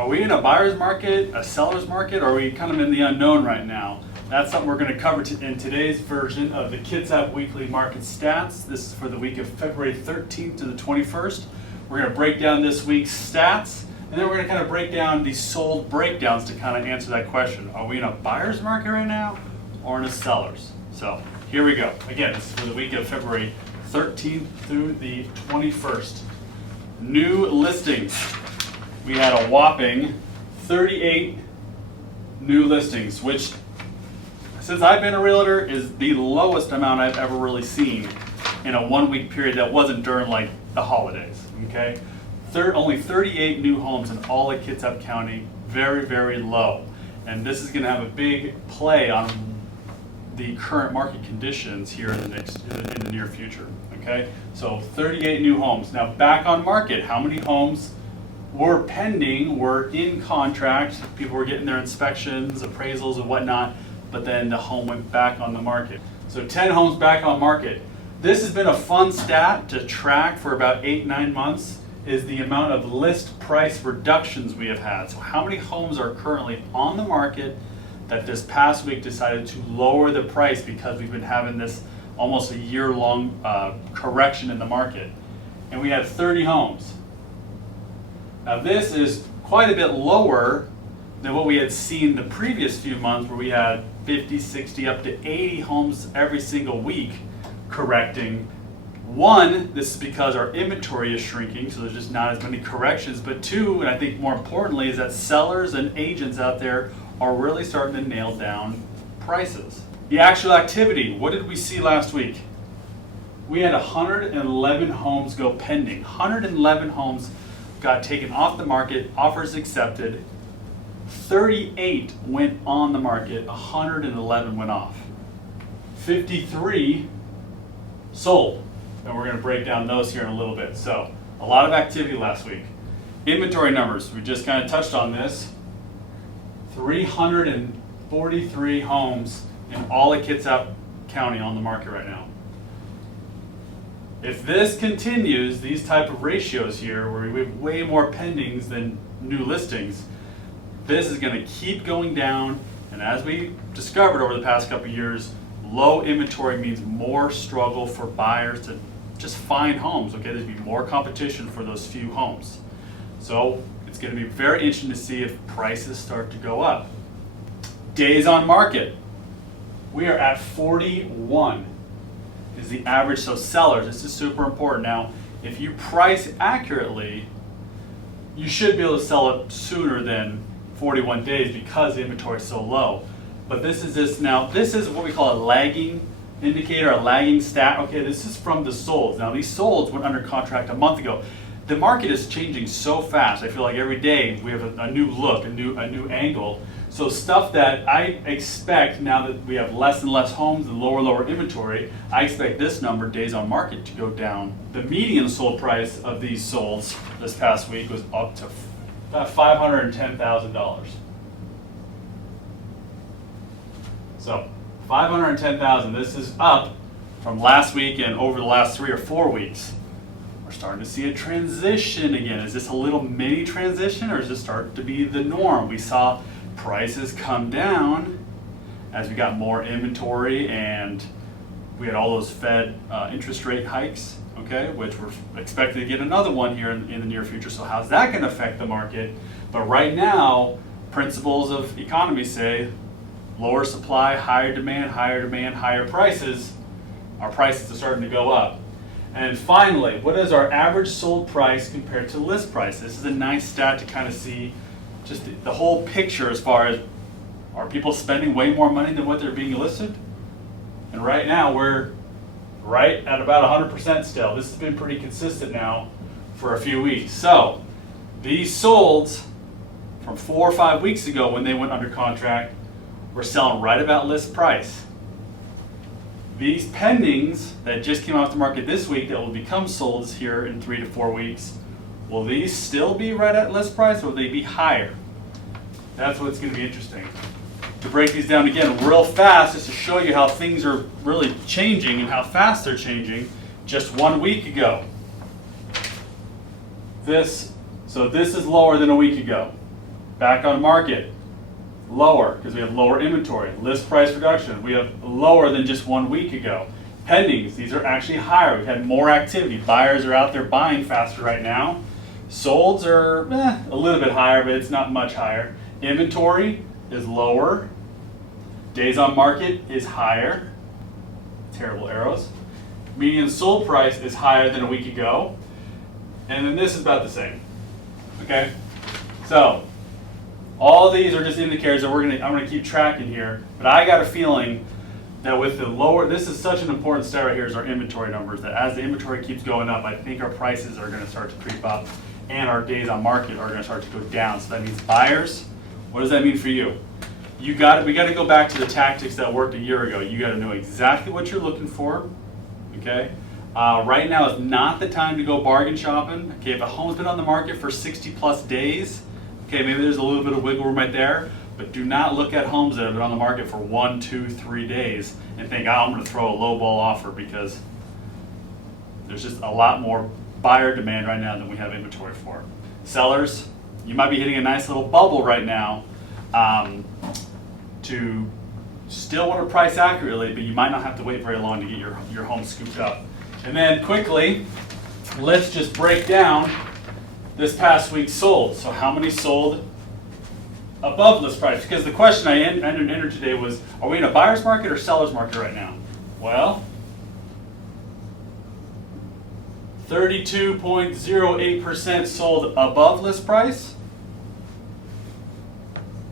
Are we in a buyer's market, a seller's market, or are we kind of in the unknown right now? That's something we're going to cover in today's version of the Kitsap Weekly Market Stats. This is for the week of February 13th to the 21st. We're going to break down this week's stats, and then we're going to kind of break down these sold breakdowns to kind of answer that question. Are we in a buyer's market right now, or in a seller's? So here we go. Again, this is for the week of February 13th through the 21st. New listings. We had a whopping 38 new listings, which since I've been a realtor is the lowest amount I've ever really seen in a 1 week period that wasn't during like the holidays, okay? Only 38 new homes in all of Kitsap County, very, very low. And this is gonna have a big play on the current market conditions here in the near future, okay? So 38 new homes. Now back on market, how many homes were pending, were in contract, people were getting their inspections, appraisals and whatnot, but then the home went back on the market. So 10 homes back on market. This has been a fun stat to track for about 8-9 months, is the amount of list price reductions we have had. So how many homes are currently on the market that this past week decided to lower the price because we've been having this almost a year-long correction in the market. And we had 30 homes. Now this is quite a bit lower than what we had seen the previous few months, where we had 50, 60, up to 80 homes every single week correcting. One, this is because our inventory is shrinking, so there's just not as many corrections. But two, and I think more importantly, is that sellers and agents out there are really starting to nail down prices. The actual activity, what did we see last week? We had 111 homes go pending. 111 homes got taken off the market, offers accepted. 38 went on the market, 111 went off. 53 sold, and we're going to break down those here in a little bit. So a lot of activity last week. Inventory numbers, we just kind of touched on this. 343 homes in all of Kitsap County on the market right now. If this continues, these type of ratios here, where we have way more pendings than new listings, this is going to keep going down. And as we discovered over the past couple of years, low inventory means more struggle for buyers to just find homes. Okay, there's going to be more competition for those few homes. So it's going to be very interesting to see if prices start to go up. Days on market. We are at 41 is the average. So sellers, this is super important. Now, if you price accurately, you should be able to sell it sooner than 41 days because the inventory is so low. But this is what we call a lagging indicator, a lagging stat. Okay, this is from the solds. Now these solds went under contract a month ago. The market is changing so fast. I feel like every day we have a new look, a new angle. So stuff that I expect, now that we have less and less homes and lower inventory, I expect this number, days on market, to go down. The median sold price of these solds this past week was up to about $510,000. So $510,000. This is up from last week and over the last 3 or 4 weeks. We're starting to see a transition again. Is this a little mini transition, or is this starting to be the norm? We saw prices come down as we got more inventory, and we had all those Fed interest rate hikes, okay, which we're expected to get another one here in the near future. So how's that going to affect the market? But right now, principles of economy say lower supply, higher demand, higher prices. Our prices are starting to go up. And finally, what is our average sold price compared to list price? This is a nice stat to kind of see just the whole picture as far as, are people spending way more money than what they're being listed? And right now we're right at about 100% still. This has been pretty consistent now for a few weeks. So these solds from 4 or 5 weeks ago when they went under contract were selling right about list price. These pendings that just came off the market this week that will become solds here in 3 to 4 weeks, will these still be right at list price, or will they be higher? That's what's going to be interesting. To break these down again real fast, just to show you how things are really changing and how fast they're changing. Just 1 week ago, so this is lower than a week ago. Back on market, lower because we have lower inventory. List price reduction, we have lower than just 1 week ago. Pendings, these are actually higher. We've had more activity. Buyers are out there buying faster right now. Solds are a little bit higher, but it's not much higher. Inventory is lower. Days on market is higher. Terrible arrows. Median sold price is higher than a week ago. And then this is about the same. Okay? So, all these are just indicators that I'm gonna keep tracking here, but I got a feeling that with the lower, this is such an important stat right here is our inventory numbers, that as the inventory keeps going up, I think our prices are gonna start to creep up and our days on market are gonna start to go down. So that means buyers, what does that mean for you? We gotta go back to the tactics that worked a year ago. You gotta know exactly what you're looking for, okay? Right now is not the time to go bargain shopping. Okay, if a home's been on the market for 60 plus days, okay, maybe there's a little bit of wiggle room right there, but do not look at homes that have been on the market for 1, 2, 3 days and think, oh, I'm gonna throw a low ball offer, because there's just a lot more buyer demand right now than we have inventory for. Sellers, you might be hitting a nice little bubble right now to still want to price accurately, but you might not have to wait very long to get your home scooped up. And then quickly, let's just break down this past week sold. So how many sold above list price? Because the question I entered today was, are we in a buyer's market or seller's market right now? Well, 32.08% sold above list price.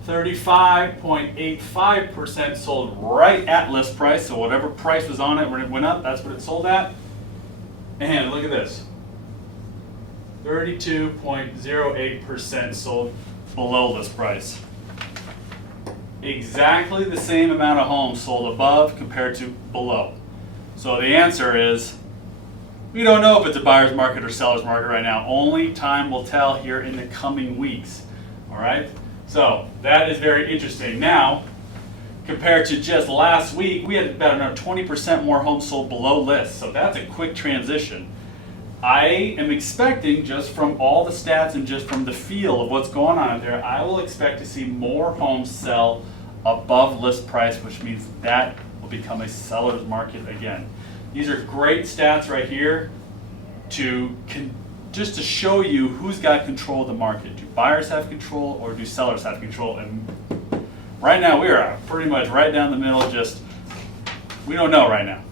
35.85% sold right at list price. So whatever price was on it when it went up, that's what it sold at. And look at this. 32.08% sold below list price. Exactly the same amount of homes sold above compared to below. So the answer is, we don't know if it's a buyer's market or seller's market right now. Only time will tell here in the coming weeks. All right? So that is very interesting. Now, compared to just last week, we had about another 20% more homes sold below list. So that's a quick transition. I am expecting, just from all the stats and just from the feel of what's going on out there, I will expect to see more homes sell above list price, which means that will become a seller's market again. These are great stats right here just to show you who's got control of the market. Do buyers have control or do sellers have control? And right now we are pretty much right down the middle, we don't know right now.